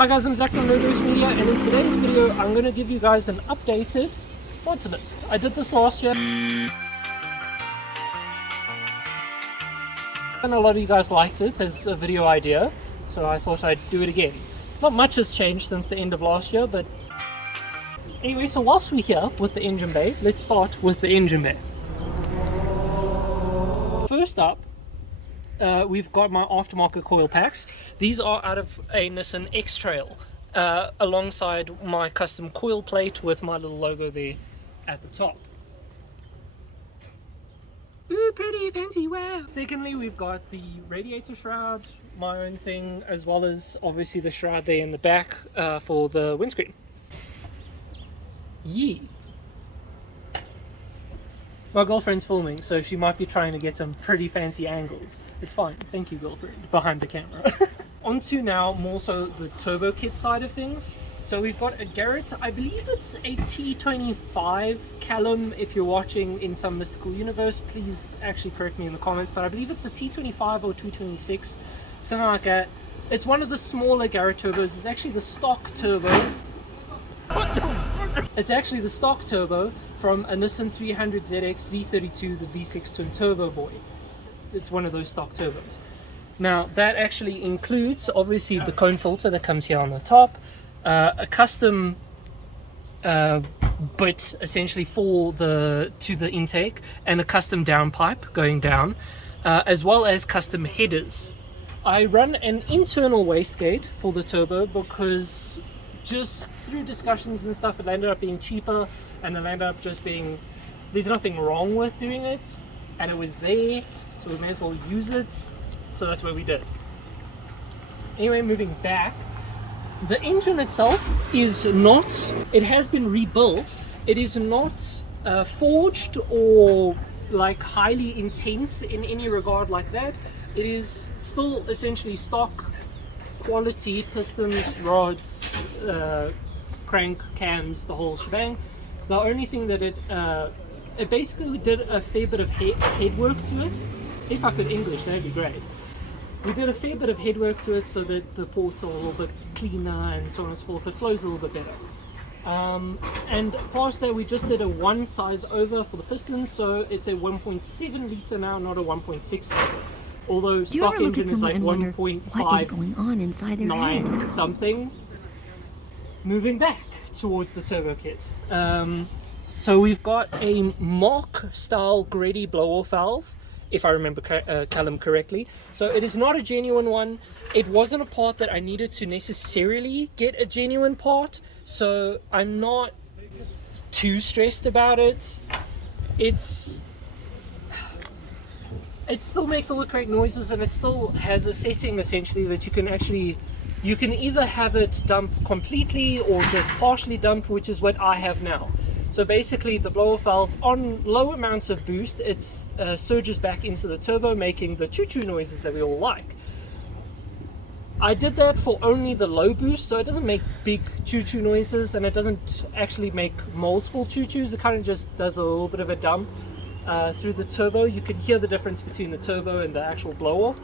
Hi guys, I'm Zach from Loaders Media, and in today's video I'm going to give you guys an updated mods list. I did this last year and a lot of you guys liked it as a video idea, so I thought I'd do it again. Not much has changed since the end of last year, but anyway, so whilst we're here with the engine bay, let's start with the engine bay. First up, we've got my aftermarket coil packs. These are out of a Nissan X-Trail, alongside my custom coil plate with my little logo there at the top. Ooh, pretty fancy, wow! Secondly, we've got the radiator shroud, my own thing, as well as obviously the shroud there in the back for the windscreen. Yee! My girlfriend's filming, so she might be trying to get some pretty fancy angles. It's fine, thank you girlfriend, behind the camera. On to now more so the turbo kit side of things. So we've got a Garrett, I believe it's a T25 Callum. If you're watching in some mystical universe, please actually correct me in the comments, but I believe it's a T25 or 226, something like that. It's one of the smaller Garrett turbos. It's actually the stock turbo. It's actually the stock turbo from a Nissan 300ZX Z32, the V6 twin turbo boy. It's one of those stock turbos. Now that actually includes obviously the cone filter that comes here on the top, a custom bit essentially to the intake, and a custom downpipe going down, as well as custom headers. I run an internal wastegate for the turbo because just through discussions and stuff it ended up being cheaper, and it ended up just being, there's nothing wrong with doing it, and it was there, so we may as well use it, so that's what we did. Anyway, moving back, the engine itself is not, it has been rebuilt, it is not forged or like highly intense in any regard like that. It is still essentially stock quality pistons, rods, crank, cams, the whole shebang. The only thing that it basically did a fair bit of head work to it. If I could English, that'd be great. We did a fair bit of head work to it so that the ports are a little bit cleaner and so on and so forth. It flows a little bit better. And past that, we just did a one size over for the pistons, so it's a 1.7 litre now, not a 1.6 litre. Although stock engine is like 1.5, what is going on inside their head? Something. Moving back towards the turbo kit. So we've got a mock style Greddy blow-off valve, if I remember Callum correctly. So it is not a genuine one. It wasn't a part that I needed to necessarily get a genuine part, so I'm not too stressed about it. It still makes all the correct noises, and it still has a setting essentially that you can either have it dump completely or just partially dump, which is what I have now. So basically the blow-off valve, on low amounts of boost, it surges back into the turbo, making the choo-choo noises that we all like. I did that for only the low boost, so it doesn't make big choo-choo noises, and it doesn't actually make multiple choo-choos. It kind of just does a little bit of a dump through the turbo. You can hear the difference between the turbo and the actual blow-off.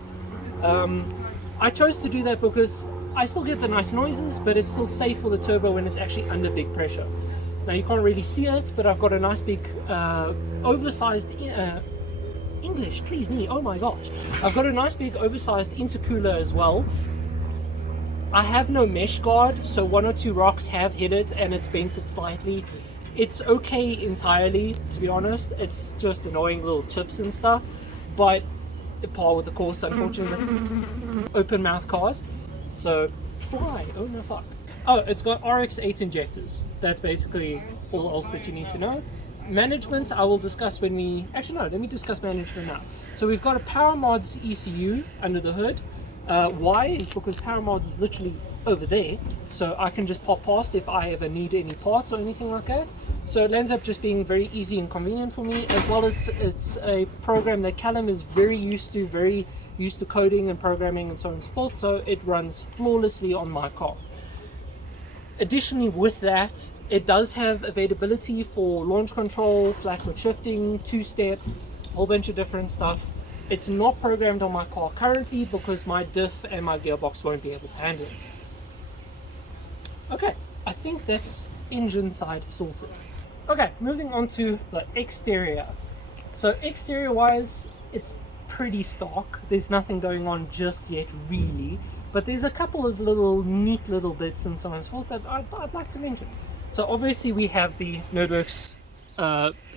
I chose to do that because I still get the nice noises, but it's still safe for the turbo when it's actually under big pressure. Now you can't really see it, but I've got a nice big oversized English, please me, oh my gosh. I've got a nice big oversized intercooler as well. I have no mesh guard, so one or two rocks have hit it and it's bent it slightly. It's okay entirely, to be honest. It's just annoying little chips and stuff, but par with the course, unfortunately. Open mouth cars, so fly, oh no fuck. Oh, it's got RX-8 injectors. That's basically all else that you need to know. Management I will discuss when we, actually no, let me discuss management now. So we've got a PowerMods ECU under the hood. Why is because PowerMods is literally over there, so I can just pop past if I ever need any parts or anything like that. So it ends up just being very easy and convenient for me, as well as it's a program that Callum is very used to coding and programming and so on and so forth, so it runs flawlessly on my car. Additionally with that, it does have availability for launch control, flatfoot shifting, two-step, a whole bunch of different stuff. It's not programmed on my car currently because my diff and my gearbox won't be able to handle it. Okay, I think that's engine side sorted. Okay, moving on to the exterior. So exterior wise, it's pretty stock. There's nothing going on just yet really, but there's a couple of neat little bits and so on and so forth that I'd like to mention. So obviously we have the Nerdworks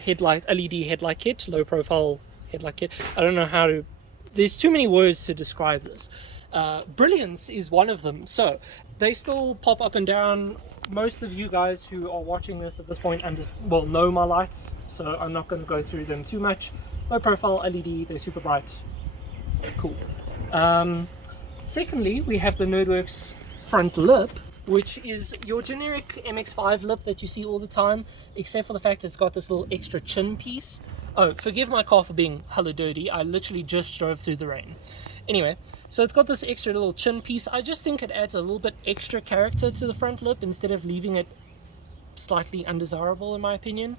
headlight, LED headlight kit, low profile headlight kit. I don't know how to, there's too many words to describe this. Brilliance is one of them. So they still pop up and down. Most of you guys who are watching this at this point know my lights, so I'm not going to go through them too much. Low profile LED, they're super bright. Cool. Secondly, we have the Nerdworks front lip, which is your generic MX-5 lip that you see all the time, except for the fact it's got this little extra chin piece. Oh, forgive my car for being hella dirty. I literally just drove through the rain. Anyway, so it's got this extra little chin piece. I just think it adds a little bit extra character to the front lip instead of leaving it slightly undesirable in my opinion.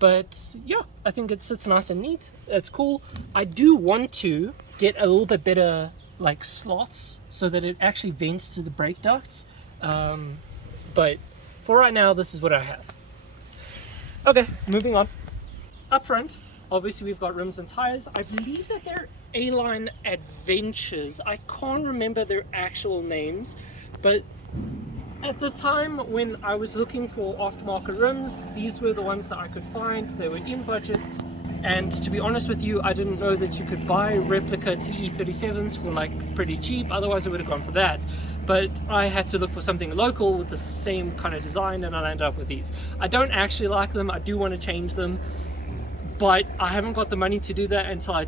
But yeah, I think it sits nice and neat. It's cool. I do want to get a little bit better like slots so that it actually vents to the brake ducts. But for right now, this is what I have. Okay, moving on. Up front, obviously we've got rims and tires. I believe that they're A-Line Adventures. I can't remember their actual names, but at the time when I was looking for aftermarket rims, these were the ones that I could find. They were in budget, and to be honest with you, I didn't know that you could buy replica TE37s for like pretty cheap. Otherwise I would have gone for that, but I had to look for something local with the same kind of design, and I landed up with these. I don't actually like them. I do want to change them, but I haven't got the money to do that until I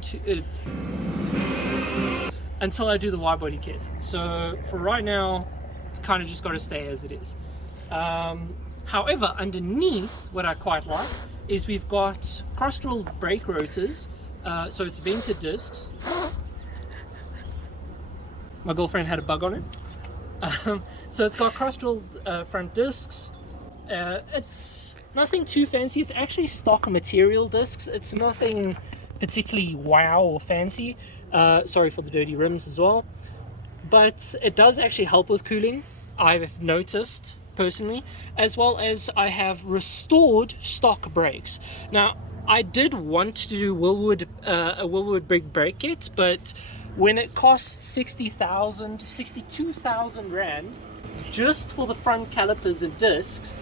do the wide body kit. So for right now, it's kind of just got to stay as it is. However, underneath, what I quite like is we've got cross-roll brake rotors. So it's vented discs. My girlfriend had a bug on it. So it's got cross-rolled front discs. It's nothing too fancy. It's actually stock material discs. It's nothing particularly wow or fancy. Sorry for the dirty rims as well, but it does actually help with cooling, I've noticed personally, as well as I have restored stock brakes. Now I did want to do a Willwood big brake kit, but when it costs 62,000 rand just for the front calipers and discs,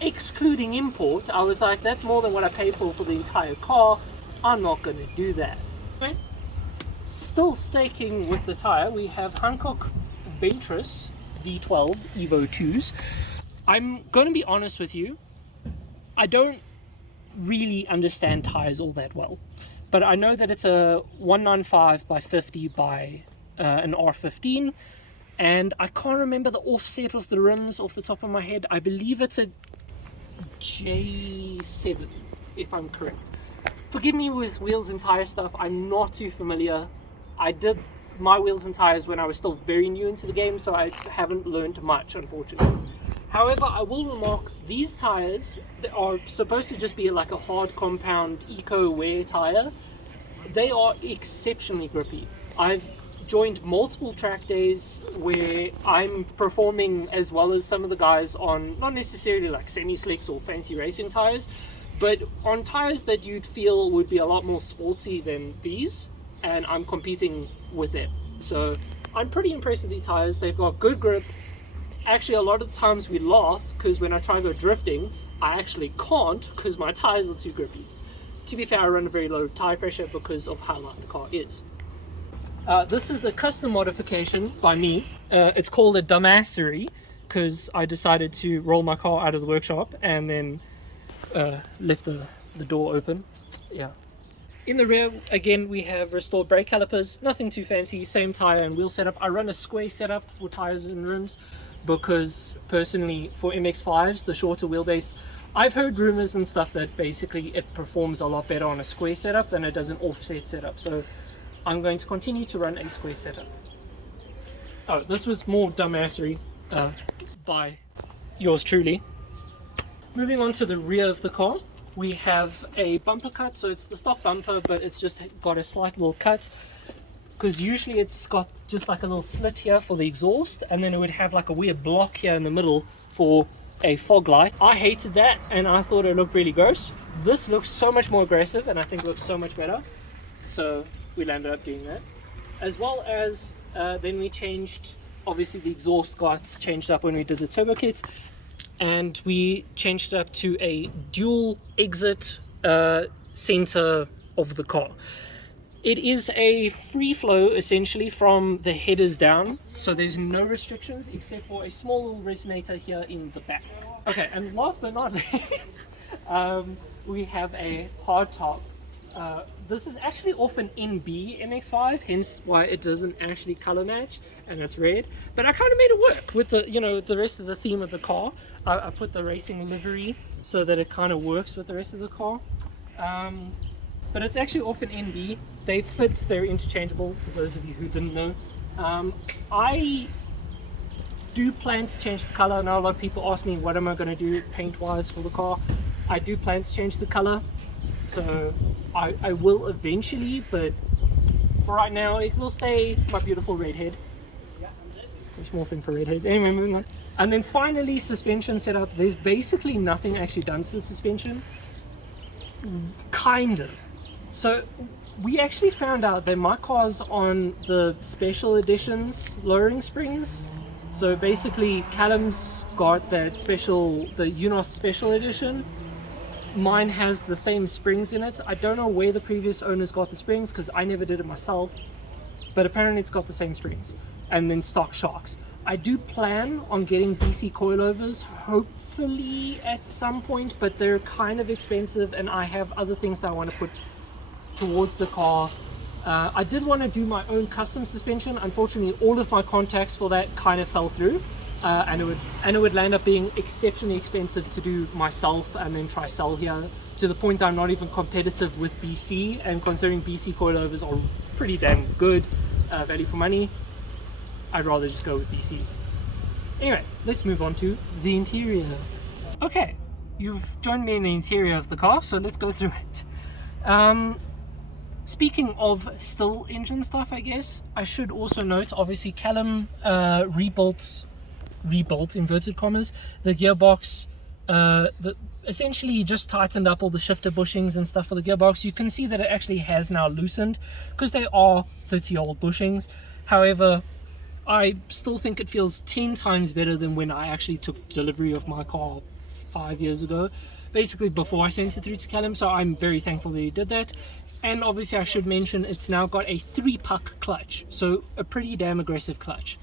excluding import, I was like, that's more than what I paid for the entire car. I'm not going to do that. Okay. Still staking with the tire, we have Hankook Ventris V12 Evo 2s. I'm going to be honest with you, I don't really understand tires all that well, but I know that it's a 195 by 50 by an R15, and I can't remember the offset of the rims off the top of my head. I believe it's a J7 if I'm correct. Forgive me with wheels and tire stuff, I'm not too familiar. I did my wheels and tires when I was still very new into the game, so I haven't learned much, unfortunately. However, I will remark, these tires are supposed to just be like a hard compound eco wear tire. They are exceptionally grippy. I've joined multiple track days where I'm performing as well as some of the guys on not necessarily like semi-slicks or fancy racing tires, but on tires that you'd feel would be a lot more sportsy than these, and I'm competing with them. So I'm pretty impressed with these tires. They've got good grip. Actually, a lot of the times we laugh because when I try to go drifting, I actually can't because my tires are too grippy. To be fair, I run a very low tire pressure because of how light the car is. This is a custom modification by me. It's called a dumbassery because I decided to roll my car out of the workshop and then left the door open. Yeah. In the rear, again, we have restored brake calipers. Nothing too fancy, same tire and wheel setup. I run a square setup for tires and rims because personally for MX-5s, the shorter wheelbase, I've heard rumors and stuff that basically it performs a lot better on a square setup than it does an offset setup. So I'm going to continue to run a square setup. Oh, this was more dumbassery by yours truly. Moving on to the rear of the car, we have a bumper cut. So it's the stock bumper, but it's just got a slight little cut. because usually it's got just like a little slit here for the exhaust, and then it would have like a weird block here in the middle for a fog light. I hated that, and I thought it looked really gross. This looks so much more aggressive, and I think looks so much better, so we landed up doing that. As well as then we changed, obviously the exhaust got changed up when we did the turbo kits, and we changed it up to a dual exit center of the car. It is a free flow essentially from the headers down, so there's no restrictions except for a small little resonator here in the back. Okay, and last but not least, we have a hard top. This is actually off an NB MX-5, hence why it doesn't actually color match, and it's red. But I kind of made it work with the, you know, the rest of the theme of the car. I put the racing livery so that it kind of works with the rest of the car. But it's actually off an NB. They fit, they're interchangeable for those of you who didn't know. I do plan to change the color. Now a lot of people ask me what am I going to do paint wise for the car. I do plan to change the color, so I will eventually, but for right now it will stay my beautiful redhead. A small thing for redheads. Anyway, moving on. And then finally, suspension setup. There's basically nothing actually done to the suspension. Kind of. So we actually found out that my car's on the special editions lowering springs. So basically Callum's got that special, the Unos special edition. Mine has the same springs in it. I don't know where the previous owners got the springs because I never did it myself, but apparently it's got the same springs, and then stock shocks. I do plan on getting BC coilovers hopefully at some point, but they're kind of expensive and I have other things that I want to put towards the car. I did want to do my own custom suspension. Unfortunately, all of my contacts for that kind of fell through, and it would land up being exceptionally expensive to do myself and then try sell here, to the point that I'm not even competitive with BC, and considering BC coilovers are pretty damn good value for money, I'd rather just go with BCs. Anyway, let's move on to the interior. Okay, you've joined me in the interior of the car, so let's go through it. Speaking of still engine stuff, I guess I should also note, obviously Callum rebuilt inverted commas the gearbox. Essentially just tightened up all the shifter bushings and stuff for the gearbox. You can see that it actually has now loosened because they are 30-year-old bushings. However, I still think it feels 10 times better than when I actually took delivery of my car 5 years ago, basically before I sent it through to Callum, so I'm very thankful that he did that. And obviously I should mention it's now got a 3-puck clutch, so a pretty damn aggressive clutch.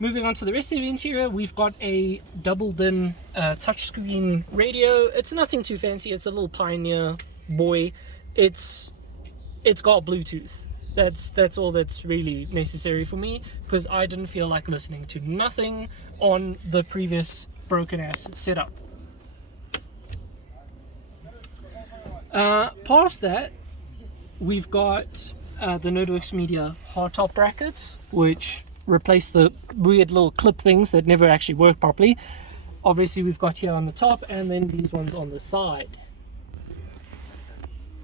Moving on to the rest of the interior, we've got a double DIN touchscreen radio. It's nothing too fancy, it's a little Pioneer boy. It's got Bluetooth. That's all that's really necessary for me, because I didn't feel like listening to nothing on the previous broken ass setup. Past that, we've got the Nerdworks Media hardtop brackets, which replace the weird little clip things that never actually work properly. Obviously we've got here on the top, and then these ones on the side.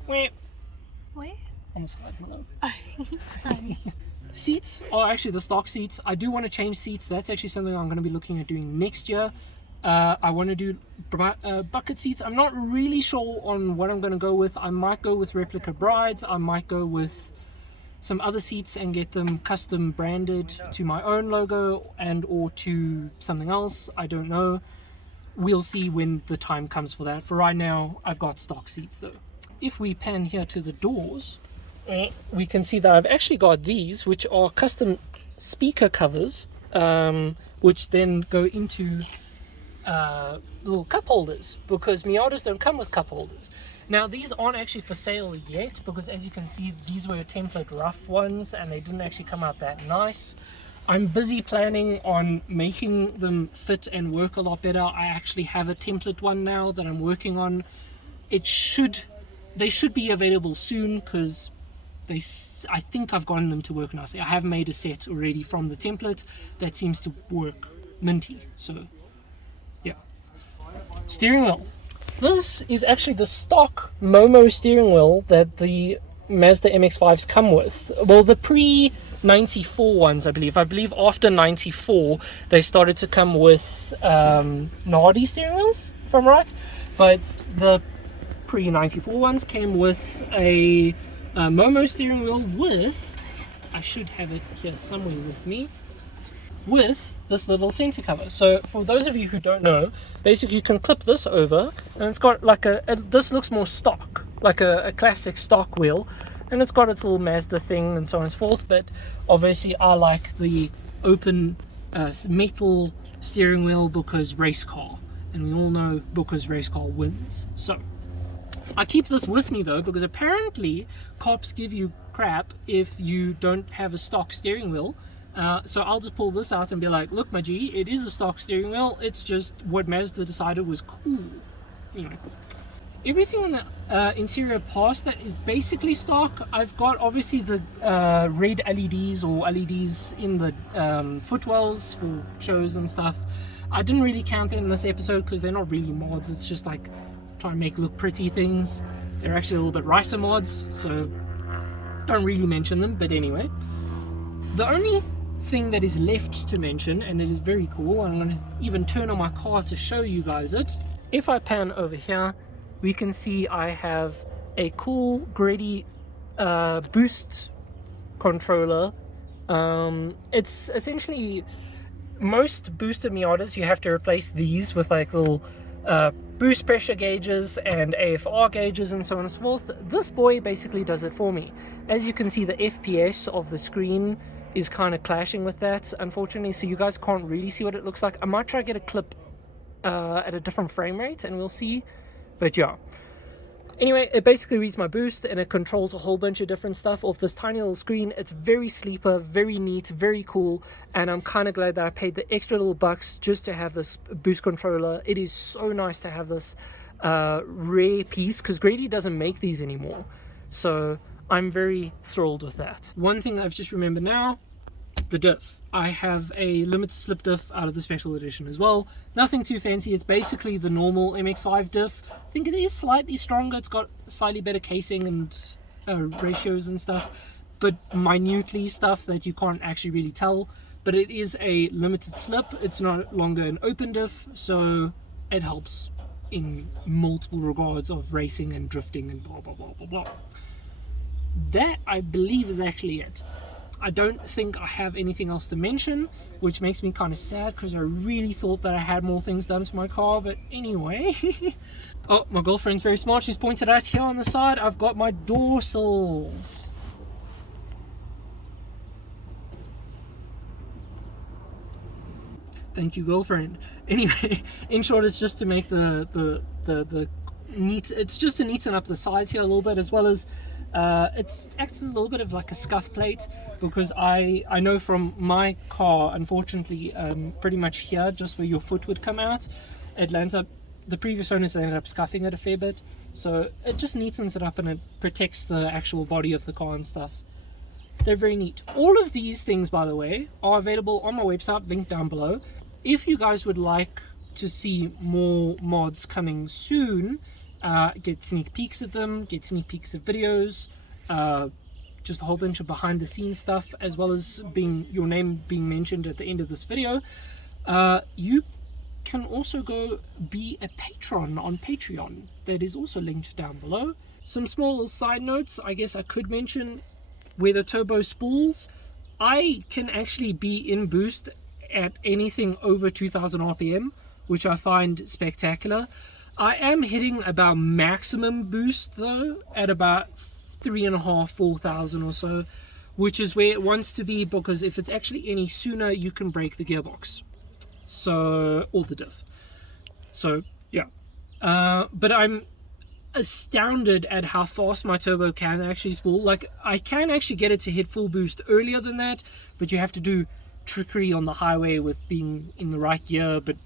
Where? On the side, hello. Sorry. Seats are actually the stock seats. I do want to change seats. That's actually something I'm going to be looking at doing next year. I want to do bucket seats. I'm not really sure on what I'm going to go with. I might go with replica brides. I might go with some other seats and get them custom branded to my own logo and or to something else. I don't know. We'll see when the time comes for that. For right now, I've got stock seats though. If we pan here to the doors, we can see that I've actually got these, which are custom speaker covers, which then go into little cup holders, because Miatas don't come with cup holders. Now these aren't actually for sale yet, because as you can see, these were template rough ones and they didn't actually come out that nice. I'm busy planning on making them fit and work a lot better. I actually have a template one now that I'm working on. They should be available soon, because I think I've gotten them to work nicely. I have made a set already from the template that seems to work minty. So yeah. Steering wheel. This is actually the stock Momo steering wheel that the Mazda MX-5s come with. Well, the pre-94 ones, I believe after 94 they started to come with Nardi steering wheels, if I'm right, but the pre-94 ones came with a Momo steering wheel with, I should have it here somewhere with me, with this little center cover. So for those of you who don't know, basically you can clip this over and it's got like this looks more stock, like a classic stock wheel, and it's got its little Mazda thing and so on and so forth, but obviously I like the open metal steering wheel because race car, and we all know because race car wins. So I keep this with me though, because apparently cops give you crap if you don't have a stock steering wheel. So I'll just pull this out and be like, look my G, it is a stock steering wheel, it's just what Mazda decided was cool. Anyway, everything in the interior past that is basically stock. I've got obviously the red LEDs or LEDs in the footwells for shows and stuff. I didn't really count them in this episode because they're not really mods, it's just like trying to make look pretty things. They're actually a little bit ricer mods, so don't really mention them. But anyway, the only thing that is left to mention, and it is very cool, I'm going to even turn on my car to show you guys it. If I pan over here, we can see I have a cool Greddy boost controller. It's essentially, most boosted Miatas you have to replace these with like little boost pressure gauges and AFR gauges and so on and so forth. This boy basically does it for me. As you can see, the FPS of the screen is kind of clashing with that, unfortunately, so you guys can't really see what it looks like. I might try to get a clip at a different frame rate and we'll see, but yeah. Anyway, it basically reads my boost and it controls a whole bunch of different stuff off this tiny little screen. It's very sleeper, very neat, very cool, and I'm kind of glad that I paid the extra little bucks just to have this boost controller. It is so nice to have this rare piece, because Greddy doesn't make these anymore, so I'm very thrilled with that. One thing I've just remembered now, the diff. I have a limited slip diff out of the special edition as well. Nothing too fancy, it's basically the normal MX-5 diff. I think it is slightly stronger, it's got slightly better casing and ratios and stuff, but minutely stuff that you can't actually really tell. But it is a limited slip, it's no longer an open diff, so it helps in multiple regards of racing and drifting and blah blah blah blah blah. That, I believe, is actually it. I don't think I have anything else to mention, which makes me kind of sad because I really thought that I had more things done to my car, but anyway. Oh, my girlfriend's very smart. She's pointed out here on the side, I've got my door sills. Thank you, girlfriend. Anyway, in short, it's just to make the neat, it's just to neaten up the sides here a little bit, as well as it acts as a little bit of like a scuff plate, because I know from my car, unfortunately, pretty much here, just where your foot would come out, it lands up, the previous owners ended up scuffing it a fair bit, so it just neatens it up and it protects the actual body of the car and stuff. They're very neat. All of these things, by the way, are available on my website, linked down below. If you guys would like to see more mods coming soon, get sneak peeks at them, get sneak peeks at videos, just a whole bunch of behind the scenes stuff, as well as your name being mentioned at the end of this video, you can also go be a patron on Patreon. That is also linked down below. Some small little side notes I guess I could mention, where the turbo spools, I can actually be in boost at anything over 2000 RPM, which I find spectacular. I am hitting about maximum boost though, at about 3,500–4,000 or so, which is where it wants to be, because if it's actually any sooner, you can break the gearbox, so, or the diff. So yeah, but I'm astounded at how fast my turbo can actually spool. Like, I can actually get it to hit full boost earlier than that, but you have to do trickery on the highway with being in the right gear but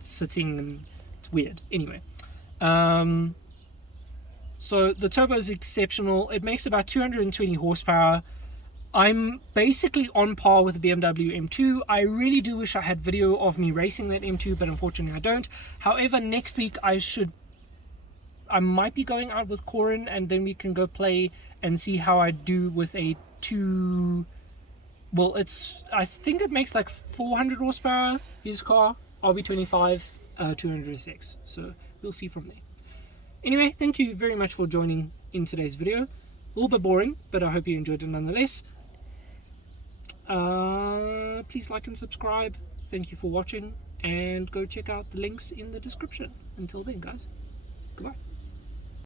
sitting, and it's weird. Anyway, so the turbo is exceptional. It makes about 220 horsepower. I'm basically on par with the BMW M2. I really do wish I had video of me racing that M2, but unfortunately I don't. However, next week I should I might be going out with Corin, and then we can go play and see how I do with a 2. Well, I think it makes like 400 horsepower, his car, RB25, 206. So we'll see from there. Anyway, thank you very much for joining in today's video. A little bit boring, but I hope you enjoyed it nonetheless. Please like and subscribe. Thank you for watching, and go check out the links in the description. Until then, guys, goodbye.